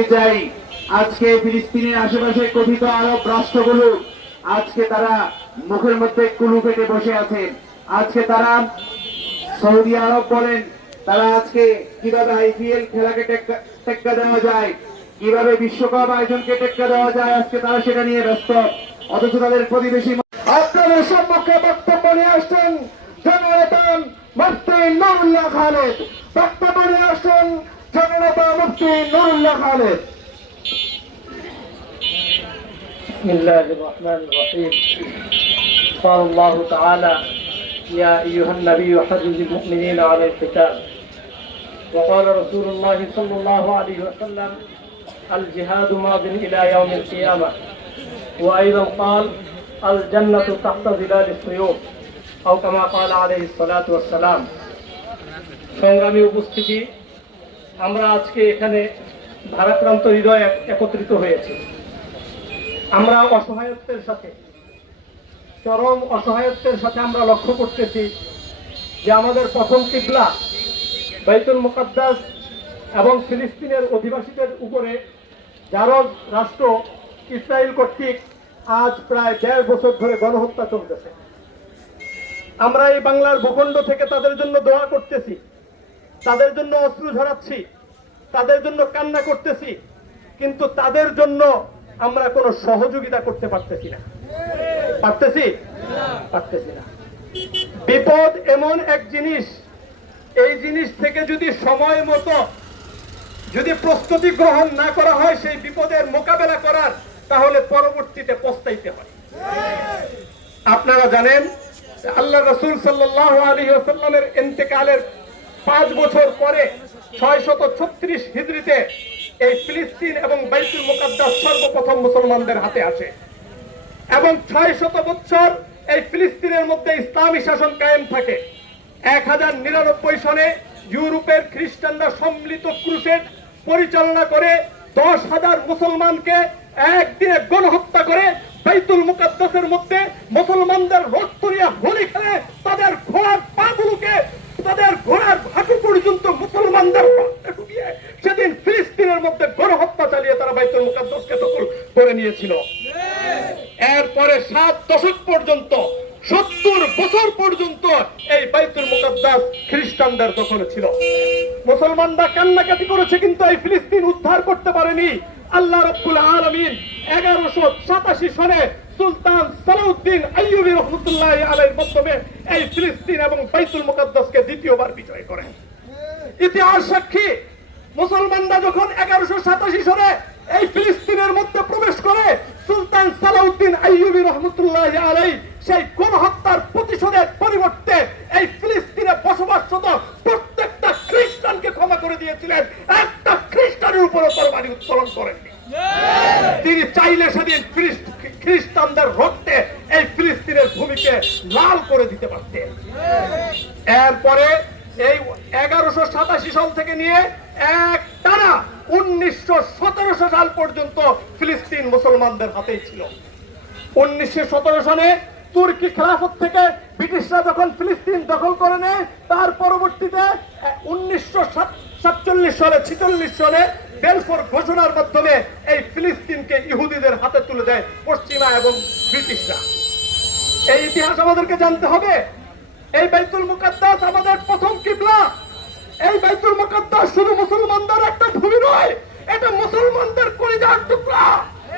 ফিরে যাই। আজকে ফিলিস্তিনের আশেপাশে কথিত আরব রাষ্ট্রগুলো, আজকে তারা মুখের মধ্যে কুলু পেটে বসে আছেন। আজকে তারা সৌদি আরব বলেন, তারা আজকে কীভাবে আইপিএল খেলাকে টেক্কা দেওয়া যায়, কীভাবে বিশ্বকাপ আয়োজনকে টেক্কা দেওয়া যায়, আজকে তারা সেটা নিয়ে ব্যস্ত। অথচ তাদের প্রতিবেশী আপনাদের সম্মুখে বক্তব্য নিয়ে আসছেন জননেতা মুফতি নুরুল্লাহ খালেদ। বক্তব্য নিয়ে আসছেন জননেতা মুফতি নুরুল্লাহ খালেদ بسم الله الرحمن الرحيم قال الله تعالى يا أيها النبي حرج المؤمنين على القتال وقال رسول الله صلى الله عليه وسلم الجهاد ماض إلى يوم القيامة وأيضا قال الجنة تحت ظلال السيوف أو كما قال عليه الصلاة والسلام সংগ্রামী উপস্থিতি আমরা আজকে এখানে ভারাক্রান্ত হৃদয় একত্রিত হয়েছি। আমরা অসহায়ত্বের সাথে, চরম অসহায়ত্বের সাথে আমরা লক্ষ্য করতেছি যে আমাদের প্রথম কিবলা বাইতুল মুকাদ্দাস এবং ফিলিস্তিনের অধিবাসীদের উপরে জারদ রাষ্ট্র ইসরায়েল কর্তৃক আজ প্রায় দেড় বছর ধরে গণহত্যা চলতেছে। আমরা এই বাংলার ভূখণ্ড থেকে তাদের জন্য দোয়া করতেছি তাদের জন্য অশ্রু ঝরাচ্ছি, তাদের জন্য কান্না করতেছি, কিন্তু তাদের জন্য আমরা কোনো সহযোগিতা করতে পারতেছি না। পারতেছি? পারতেছি না। বিপদ এমন এক জিনিস, এই জিনিস থেকে যদি সময় মতো যদি প্রস্তুতি গ্রহণ না করা হয় সেই বিপদের মোকাবেলা করার, তাহলে পরবর্তীতে পস্তাইতে হয় আপনারা জানেন, আল্লাহ রসুল সাল্লাহ আলী আসাল্লামের ইন্তেকালের পাঁচ বছর পরে ছয় শত ছত্রিশ হিজড়িতে এই ফিলিস্তিন এবং বাইতুল মোকাদ্দাস সর্বপ্রথম মুসলমানদের হাতে আসে। এবং ছয় শত বছর এই ফিলিস্তিনের মধ্যে ইসলামী শাসন কায়েম থাকে। এক হাজার নিরানব্বই সনে ইউরোপের খ্রিস্টানরা সম্মিলিত ক্রুসেড পরিচালনা করে দশ হাজার মুসলমানকে একদিনে গণহত্যা করে বাইতুল মুকাদ্দাসের মধ্যে মুসলমানদের রক্ত নিয়ে হোলি খেলে তাদের ঘোড়ার পাগুলোকে তাদের ঘোড়ার হাঁটু পর্যন্ত মুসলমানদের সেদিন ফিলিস্তিনের মধ্যে গণহত্যা চালিয়ে তারা বাইতুল মুকাদ্দাসকে দখল করে নিয়েছিল। এরপরে সাত দশক পর্যন্ত, সত্তর বছর পর্যন্ত এই বাইতুল মুকাদ্দাস খ্রিস্টানদের দখলে ছিল। মুসলমানরা কান্নাকাটি করেছে, কিন্তু এই ফিলিস্তিন উদ্ধার করতে পারেনি। আল্লাহ রব্বুল আলমিন এগারোশো সাতাশি সনে সুলতান সালাউদ্দিন আইয়ুবী রহমতুল্লাহ আলের মাধ্যমে এই ফিলিস্তিন এবং বাইতুল মুকাদ্দাসকে দ্বিতীয়বার বিজয় করেন। ইতিহাস সাক্ষী, মুসলমানরা যখন এগারোশো সাতাশি সালে এই ফিলিস্তিনের মধ্যে প্রবেশ করে, সুলতান সালাউদ্দিন আইয়ুবী রহমতুল্লাহ আলাই সেই গণহত্যার প্রতিশোধের পরিবর্তে এই ফিলিস্তিনে বসবাসরত প্রত্যেকটা খ্রিস্টানকে ক্ষমা করে দিয়েছিলেন একটা খ্রিস্টানের উপরে তরবারি উত্তোলন করেননি তিনি চাইলে সেদিন খ্রিস্ট- খ্রিস্টানদের রক্তে এই ফিলিস্তিনের ভূমিকে লাল করে দিতে পারতেন এরপরে এই এগারোশো সাতাশি সাল থেকে নিয়ে এক টানা উনিশশো সতেরোশো সাল পর্যন্ত ফিলিস্তিন মুসলমানদের ছিল। উনিশশো সনে তুর্কি খেলাফত থেকে ব্রিটিশরা যখন ফিলিস্তিন দখল করে নেয়, তার পরবর্তীতে উনিশশো সাতচল্লিশ সালে, ছিচল্লিশ সালে বেলফোর ঘোষণার মাধ্যমে এই ফিলিস্তিনকে ইহুদিদের হাতে তুলে দেয় পশ্চিমা এবং ব্রিটিশরা। এই ইতিহাস আমাদেরকে জানতে হবে, এই বাইতুল মুকাদ্দাস আমাদের প্রথম কিবলা। এই বাইতুল মুকাদ্দাস শুধু মুসলমানদের একটা ভূমি নয়, এটা মুসলমানদের কলিজার টুকরা।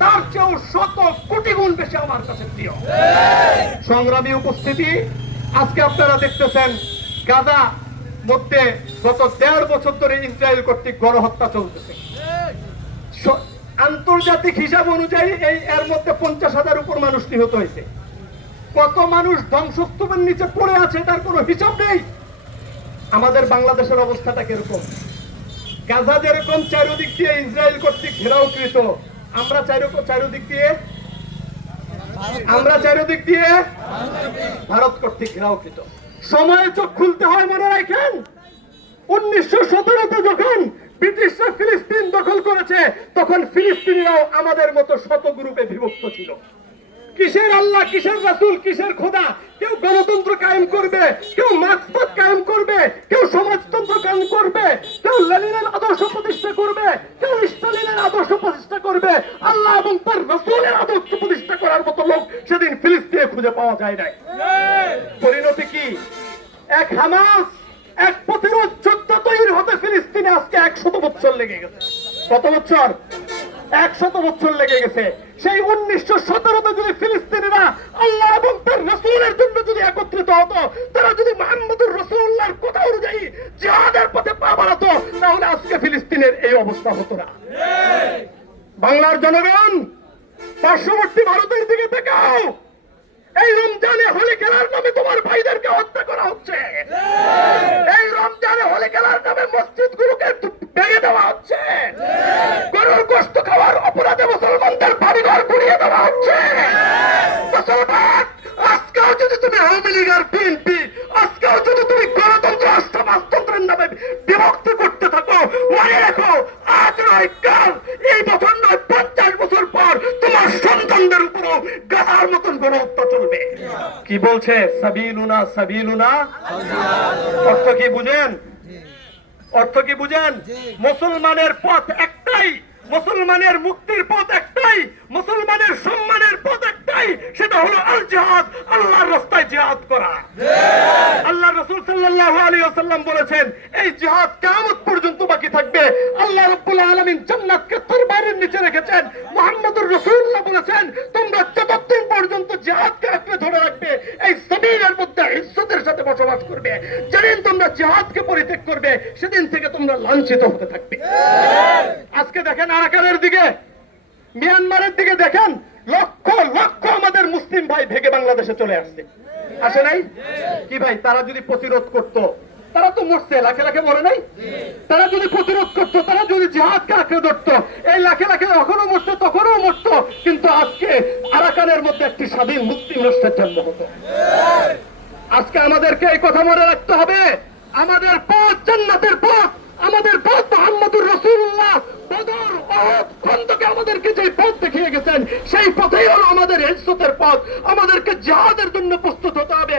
তার চেয়েও শত কোটি গুণ বেশি আমার কাছে প্রিয়। সংগ্রামী উপস্থিতি, আজকে আপনারা দেখতেছেন গাজা মধ্যে গত দেড় বছর ধরে ইসরায়েল কর্তৃক গণহত্যা চলতেছে। আন্তর্জাতিক হিসাব অনুযায়ী এই এর মধ্যে পঞ্চাশ হাজার উপর মানুষ নিহত হয়েছে। কত মানুষ ধ্বংসস্তূপের নিচে পড়ে আছে তার কোনো হিসাব নেই। আমাদের বাংলাদেশের অবস্থাটা কীরকম? গাজা যেরকম চারিদিক দিয়ে ইসরায়েল কর্তৃক ঘেরাওকৃত আমরা চারো চারিদিক দিয়ে? আমরা দিয়ে? ভারত কর্তৃক ঘেরাওকৃত সময়ে চোখ খুলতে হয় মনে রাখেন? উনিশশো সতেরোতে যখন ব্রিটিশরা ফিলিস্তিন দখল করেছে, তখন ফিলিস্তিনিরাও আমাদের মতো শত গ্রুপে বিভক্ত ছিল। কিসের আল্লাহ, কিসের রাসূল, কিসের খোদা? কেউ গণতন্ত্র কায়েম করবে, কেউ মার্ক্সবাদ কায়েম করবে, কেউ সমাজতন্ত্র কায়েম করবে, কেউ লেনিনের আদর্শ প্রতিষ্ঠা করবে, কেউ স্টালিনের আদর্শ প্রতিষ্ঠা করবে। আল্লাহ এবং তার রাসূলের আদর্শ প্রতিষ্ঠা করার মতো লোক সেদিন ফিলিস্তিনে খুঁজে পাওয়া যায় নাই। পরিণতি কি? এক হামাস, এক প্রতিরোধ যোদ্ধা তৈরি হতে ফিলিস্তিনে আজকে একশত বছর লেগে গেছে। কত বছর একশত বছর লেগে গেছে। সেই উনিশশো সতেরোতে যদি ফিলিস্তিনিরা আল্লাহ এবং তার রসুলের জন্য যদি একত্রিত হতো, তারা যদি মোহাম্মদুর রসুল্লাহর কথা অনুযায়ী জিহাদের পথে পা বাড়াতো, তাহলে আজকে ফিলিস্তিনের এই অবস্থা হতো না। বাংলার জনগণ, পার্শ্ববর্তী ভারতের দিকে তাকাও। এই রমজানে হোলি খেলার নামে তোমার ভাইদেরকে হত্যা করা হচ্ছে। এই রমজানে হোলি খেলার নামে মসজিদ গুলোকে ভেঙে দেওয়া হচ্ছে। গরুর মুসলমানদের বাড়িঘর হচ্ছে মুসলমান আজকেও যদি তুমি আওয়ামী লীগ আর বিএনপি আজকেও যদি তুমি গণতন্ত্র রাষ্ট্রবাস্তন্ত্রের নামে বিভক্ত করতে থাকো মনে রেখো আজ নয় কাল এই বছর নয় পঞ্চাশ বছর পর তোমার সন্তানদের উপরও গাধার মতন গণহত্যা চলবে কি বলছে? সাবিলুনা সাবিলুনা? অর্থ কি বুঝেন? অর্থ কি বুঝেন? মুসলমানের পথ একটাই মুসলমানের মুক্তির পথ একটাই। মুসলমানের সম্মানের পথ একটাই, সেটা হলো আল জিহাদ আল্লাহর রাস্তায় জিহাদ করা। আল্লাহ রসুল সাল্লাল্লাহু আলাইহি ওয়াসাল্লাম বলেছেন, এই জিহাদ কিয়ামত পর্যন্ত বাকি থাকবে। আল্লাহ রাব্বুল আলামিন জান্নাতকে তরবারির নিচে রেখেছেন। মুহাম্মদুর রাসূলুল্লাহ বলেছেন, তোমরা যতদিন পর্যন্ত জিহাদকে আঁকড়ে ধরে রাখবে, এই জমিনের মধ্যে ইজ্জতের সাথে বসবাস করবে। যেদিন তোমরা জিহাদকে পরিত্যাগ করবে, সেদিন থেকে তোমরা লাঞ্ছিত হতে থাকবে। আজকে দেখেন আরাকানের দিকে মিয়ানমারের দিকে দেখেন, লক্ষ লক্ষ আমাদের মুসলিম ভাই ভেগে বাংলাদেশে চলে আসছে। আসে নাই? কি ভাই, তারা যদি প্রতিরোধ করত, তারা তো মরছে, লাখে লাখে মরে নাই? তারা যদি প্রতিরোধ করত, তারা যদি জিহাদকে আঁকড়ে ধরতো, এই লাখে লাখে এখনও মরতো তখনও মরতো, কিন্তু আজকে আরাকানের মধ্যে একটি স্বাধীন মুসলিম রাষ্ট্রের জন্ম হতো। আজকে আমাদেরকে এই কথা মনে রাখতে হবে, আমাদের পথ জান্নাতের পথ। আমাদের পথ মোহাম্মদুর রসুল্লাহ বদর খন্দকে আমাদেরকে যে পথ দেখিয়ে গেছেন, সেই পথেই হলো আমাদের ইজ্জতের পথ। আমাদেরকে জিহাদের জন্য প্রস্তুত হতে হবে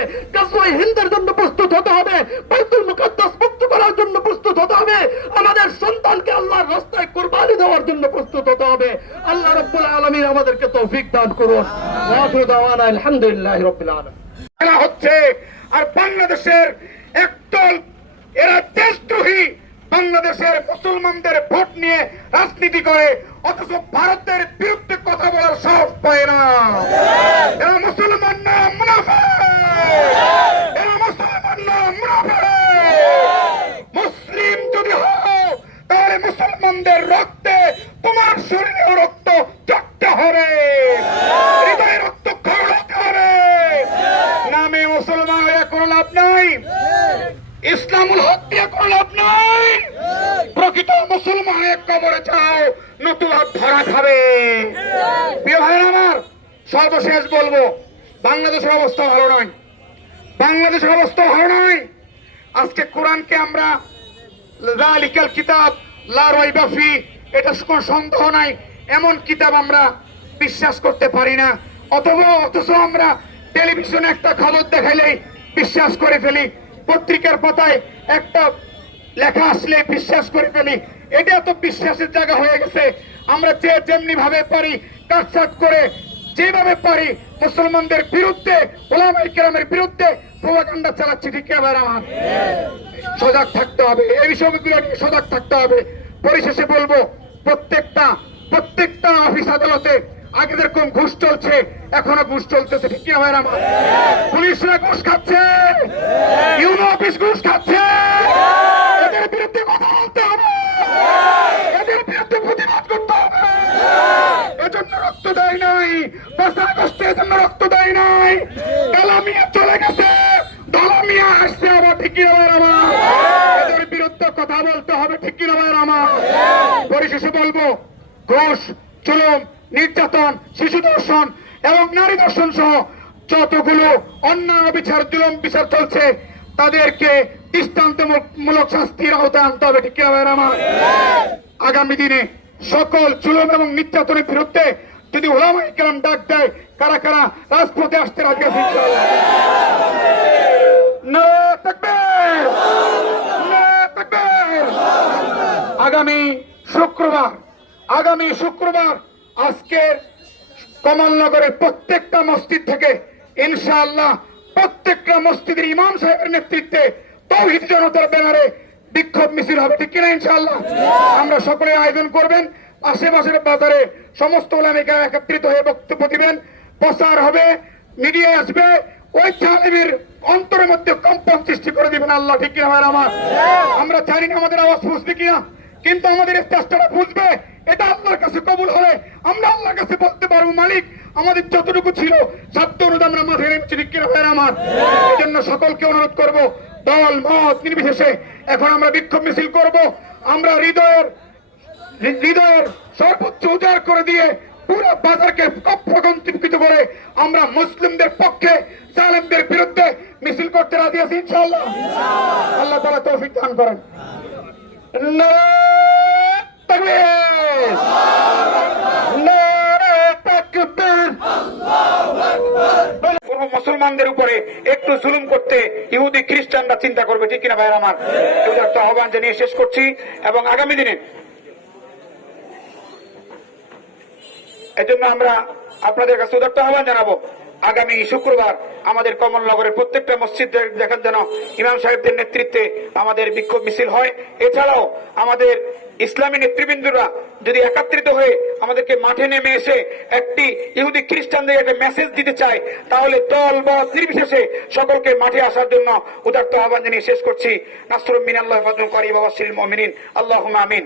হিন্দের জন্য প্রস্তুত হতে হবে, বাইতুল মুকাদ্দাস মুক্ত করার জন্য প্রস্তুত হতে হবে, আমাদের সন্তানকে আল্লাহর রাস্তায় কুরবানি দেওয়ার জন্য প্রস্তুত হতে হবে। আল্লাহ রাব্বুল আলামিন আমাদেরকে তৌফিক দান করুন। ওয়া আখিরু দাওয়ানা আলহামদুলিল্লাহি রাব্বিল আলামিন। হচ্ছে, আর বাংলাদেশের একদল, এরা দেশদ্রোহী বাংলাদেশের মুসলমানদের ভোট নিয়ে রাজনীতি করে অথচ ভারতের বিরুদ্ধে কথা বলার সাহস পায় না এরা মুসলমান না মুনাফা এরা মুসলমান না মুনাফা মুসলিম যদি হও তাহলে মুসলমানদের রক্তে তোমার শরীরেও রক্ত চটতে হবে হৃদয়ে রক্ত খরড়াতে হবে নামে মুসলমান হয়ে কোনো লাভ নাই ইসলামুল হক দিয়ে কোনো লাভ নাই প্রকৃত মুসলমান হয়ে কবরে যাও নতুবা খাবে প্রিয় ভাইয়ের আমার, সর্বশেষ বলব, বাংলাদেশের অবস্থা ভালো নয়। বাংলাদেশের অবস্থা ভালো নয়। আজকে কোরআনকে আমরা জালিকাল কিতাব, লা রাইবা ফি, এটা কোনো সন্দেহ নাই। এমন কিতাব আমরা বিশ্বাস করতে পারি না। অথবা অথচ আমরা টেলিভিশনে একটা খবর দেখাইলেই বিশ্বাস করে ফেলি। পত্রিকার পাতায় একটা লেখা আসলে বিশ্বাস করে ফেলি। এটা তো বিশ্বাসের জায়গা হয়ে গেছে। আমরা যে যেমনি ভাবে পারি কাটছাট করে, যেভাবে পারি মুসলমানদের বিরুদ্ধে গোলামের কেরামের বিরুদ্ধে প্রভাকাণ্ডা চালাচ্ছি, ঠিক এবার আমার সজাগ থাকতে হবে। এই বিষয়গুলো নিয়ে সজাগ থাকতে হবে। পরিশেষে বলব, প্রত্যেকটা প্রত্যেকটা অফিস আদালতে আগে যেরকম ঘুষ চলছে, এখনও ঘুষ চলতেছে, ঠিক কি হয় আমার পুলিশরা ঘুষ খাচ্ছে। ইউনো অফিস ঘুষ খাচ্ছে। এদের বিরুদ্ধে কথা বলতে হবে। এদের বিরুদ্ধে প্রতিবাদ করতে হবে। এজন্য রক্ত দেয় নাই। পাঁচ আগস্টে এজন্য রক্ত দেয় নাই। কালামিয়া চলে গেছে। দালামিয়া আসছে আবার ঠিকই আবার আমার এদের বিরুদ্ধে কথা বলতে হবে ঠিকই আবার আমার পরিশেষে বলব, ঘোষ চুলম নির্যাতন, শিশু দর্শন এবং নারী দর্শন সহ যতগুলো অন্যায় বিচার জুলম, বিচার চলছে, তাদেরকে দৃষ্টান্তমূলক শাস্তির আওতায় আনতে হবে। ঠিক আমার? আগামী দিনে সকল জুলুম এবং নির্যাতনের বিরুদ্ধে যদি ওলামাই কেরাম ডাক দেয়, কারা কারা রাজপথে আসতে রাজি! আগামী শুক্রবার আগামী শুক্রবার আজকের কমলনগরের প্রত্যেকটা মসজিদ থেকে ইনশাআল্লাহ প্রত্যেকটা মসজিদের ইমাম সাহেবের নেতৃত্বে তৌহিদ জনতার ব্যানারে বিক্ষোভ মিছিল হবে ঠিক কিনা ইনশাআল্লাহ? আমরা সকলে আয়োজন করবেন আশেপাশের বাজারে সমস্ত ওলামিকা একত্রিত হয়ে বক্তব্য দিবেন প্রচার হবে মিডিয়া আসবে ওই জালিমের অন্তরের মধ্যে কম্পন সৃষ্টি করে দিবেন আল্লাহ ঠিক কিনা ভাইরা আমার? আমরা জানি না আমাদের আওয়াজ বুঝবে কিনা? কিন্তু আমাদের চেষ্টাটা বুঝবে, এটা আল্লাহর কাছে কবুল হলে আমরা আল্লাহর কাছে বলতে পারব, মালিক, আমাদের যতটুকু ছিল, সাধ্য অনুযায়ী আমরা মাঠে নেমেছি কিনা ভাইরা আমার? এই জন্য সকলকে অনুরোধ করব, দল, মত, নির্বিশেষে এখন আমরা বিক্ষোভ মিছিল করব। আমরা হৃদয়ের হৃদয়ের সর্বোচ্চ উজাড় করে দিয়ে পুরো বাজারকে কক্ষগন্তিকৃত করে আমরা মুসলিমদের পক্ষে, জালেমদের বিরুদ্ধে মিছিল করতে রাজি আছি, ইনশাআল্লাহ। আল্লাহ তাআলা তৌফিক দান করেন। নারায়ে তাকবীর! মুসলমানদের উপরে একটু জুলুম করতে ইহুদি খ্রিস্টানরা চিন্তা করবে, ঠিক কিনা আমার? আহ্বান জানিয়ে শেষ করছি এবং আগামী দিনে এজন্য আমরা আপনাদের কাছে উদার্ত আহ্বান জানাব। আগামী শুক্রবার আমাদের কমলনগরের প্রত্যেকটা মসজিদ দেখার যেন ইমাম সাহেবদের নেতৃত্বে আমাদের বিক্ষোভ মিছিল হয়। এছাড়াও আমাদের ইসলামী নেতৃবৃন্দরা যদি একাত্রিত হয়ে আমাদেরকে মাঠে নেমে এসে একটি ইহুদি খ্রিস্টানদের একটা মেসেজ দিতে চায় তাহলে দল বা নির্বিশেষে সকলকে মাঠে আসার জন্য উদার্ত আহ্বান জানিয়ে শেষ করছি নাসরুম মিন আল্লাহ ফাজলুল করিম ওয়া বাশিরিল মুমিনিন আল্লাহুম্মা আমিন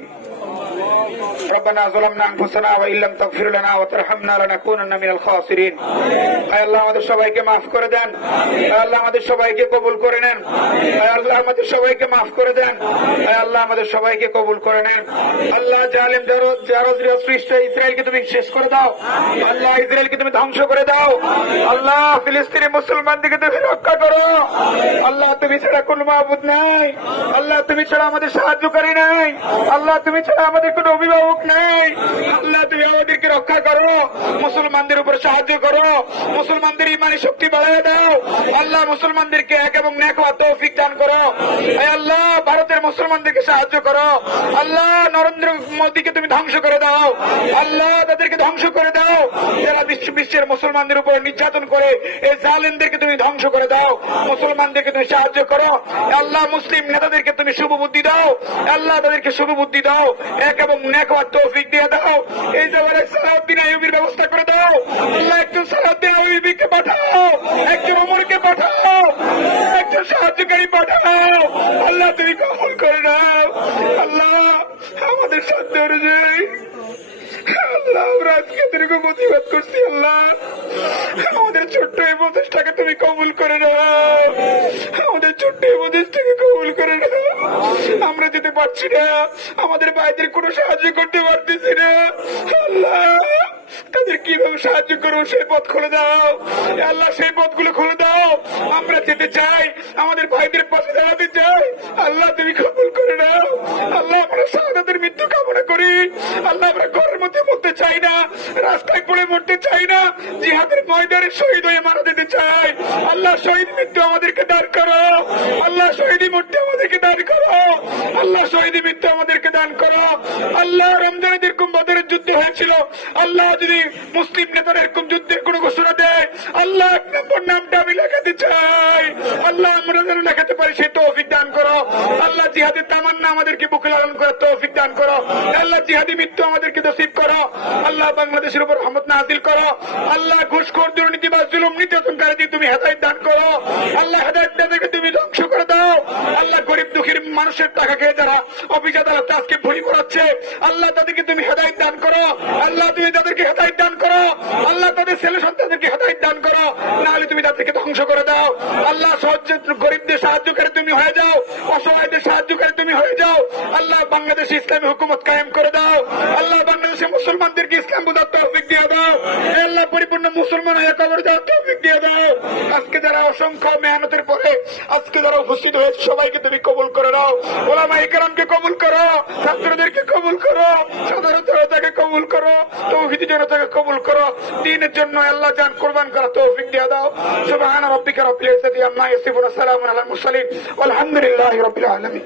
ربنا ظلمنا انفسنا وان لم تغفر لنا وترحمنا لنكونن من الخاسرين আয় আল্লাহ আমাদের সবাইকে maaf করে দেন আয় আল্লাহ আমাদের সবাইকে কবুল করে নেন আয় আল্লাহ আমাদের সবাইকে maaf করে দেন আয় আল্লাহ আমাদের সবাইকে কবুল করে নেন আল্লাহ জালিম জারজ সৃষ্ট ইসরায়েলকে তুমি শেষ করে দাও। আল্লাহ ইসরায়েলকে তুমি ধ্বংস করে দাও। আল্লাহ ফিলিস্তিনি মুসলমানদেরকে তুমি রক্ষা করো। আল্লাহ তুমি ছাড়া কোন মাহবুদ নাই। আল্লাহ তুমি ছাড়া আমাদের সাহায্যকারী নাই। আল্লাহ তুমি ছাড়া আমাদের কোনো অভিভাবক নাই। আল্লাহ তুমি আমাদেরকে রক্ষা করো। মুসলমানদের উপর সাহায্য করো। মুসলমানদের ইমানি শক্তি বাড়ায় দাও। আল্লাহ মুসলমানদেরকে এক এবং নেক ও তৌফিক করো। আল্লাহ, ভারতের মুসলমানদেরকে সাহায্য করো। আল্লাহ, নরেন্দ্র মোদীকে তুমি ধ্বংস করে দাও। আল্লাহ, তাদেরকে ধ্বংস করে দাও। যারা বিশ্ব বিশ্বের মুসলমানদের উপর নির্যাতন করে, এই জালেমদেরকে তুমি ধ্বংস করে দাও। মুসলমানদেরকে তুমি সাহায্য করো। আল্লাহ, মুসলিম নেতাদেরকে তুমি শুভ বুদ্ধি দাও। আল্লাহ, তাদেরকে শুভ বুদ্ধি দাও। এক এবং নেক তৌফিক দিয়ে দাও। এই জায়গায় সালাউদ্দিন আইয়ুবের ব্যবস্থা করে দাও। আল্লাহ, একজন সালাউদ্দিন আইয়ুবিকে পাঠাও। একজন ওমরকে পাঠাও। একজন সাহায্যকারী পাঠাও। আল্লাহ তুমি কবুল করে নাও। আল্লাহ আমাদের সাধ্য অনুযায়ী আমরা আমাদের যেতে পারছি না। আমাদের ভাইদের কোনো সাহায্য করতে পারতেছি না। আল্লাহ, তাদের কীভাবে সাহায্য করব সেই পথ খুলে দাও। আল্লাহ, সেই পথগুলো খুলে দাও। আমরা যেতে চাই। আমাদের ভাইদের পাশে দাঁড়াতে চাই আল্লাহ তুমি কবুল করে নাও আল্লাহ আমরা শাহাদাতের মৃত্যু কামনা করি আল্লাহ আমরা ঘরের মধ্যে মরতে চাই না রাস্তায় পড়ে মরতে চাই না জিহাদের ময়দানে শহীদ হয়ে মারা যেতে চাই আল্লাহ শহীদ মৃত্যু আমাদেরকে দান করো আল্লাহ শহীদ মৃত্যু আমাদেরকে দান করো আল্লাহ শহীদ মৃত্যু আমাদেরকে দান করো আল্লাহ রমজানের এরকম বদরের যুদ্ধ হয়েছিল আল্লাহ যদি মুসলিম নেতারা এরকম যুদ্ধের কোন আল্লাহ এক নম্বর নামটা আমি লেখাতে চাই আল্লাহ আমরা যেন লেখাতে পারি সেই তৌফিক দান করো আল্লাহ জিহাদের তামান্না আমাদেরকে বুকে লালন করার তৌফিক দান করো। আল্লাহ জিহাদি মৃত্যু আমাদেরকে নসিব করো। আল্লাহ বাংলাদেশের উপর রহমত নাজিল করো। আল্লাহ ঘুষখোর দুর্নীতিবাজ জুলুম নির্যাতনকারী তুমি হেদায়ত দান করো। আল্লাহ হেদায়ত তাদেরকে তুমি ধ্বংস করে দাও আল্লাহ গরিব দুঃখীর মানুষের টাকা খেয়ে যারা অফিস আজকে ভুড়ি করাচ্ছে, আল্লাহ তাদেরকে তুমি হেদায়ত দান করো, আল্লাহ তুমি তাদেরকে হেদায়ত দান করো, আল্লাহ তাদের ছেলে সন্তানদেরকে হেদায়ত দান করো, নাহলে তুমি তাদেরকে ধ্বংস করে দাও। আল্লাহ সহজ গরিবদের সাহায্যকারী তুমি হয়ে যাও, অসহায়দের সাহায্যকারী তুমি হয়ে যাও। আল্লাহ বাংলাদেশে ইসলামী হুকুমত কায়েম করে দাও। আল্লাহ মুসলমানদেরকে ইসলাম বোঝার তৌফিক দিয়ে দাও। আল্লাহ পরিপূর্ণ মুসলমান হয়ে কবর দেওয়ার তৌফিক দিয়ে দাও। আজকে যারা অসংখ্য মেহনতের পরে আজকে যারা উপস্থিত হয়েছে, সবাইকে তুমি কবুল করে দাও ওলামা ইকরামকে কবুল করো, ছাত্রদেরকে কবুল করো সাধারণ জনতাকে কবুল করো, তৌহিদি জনতাকে কবুল করো। দিনের জন্য আল্লাহ জান কোরবান করা তৌফিক দিয়ে দাও। সুবহান রাব্বিকা রাব্বিল ইজ্জাতি আম্মা ইয়াসিফুন সালামুন আলাল মুরসালিন। আলহামদুলিল্লাহি রাব্বিল আলামিন।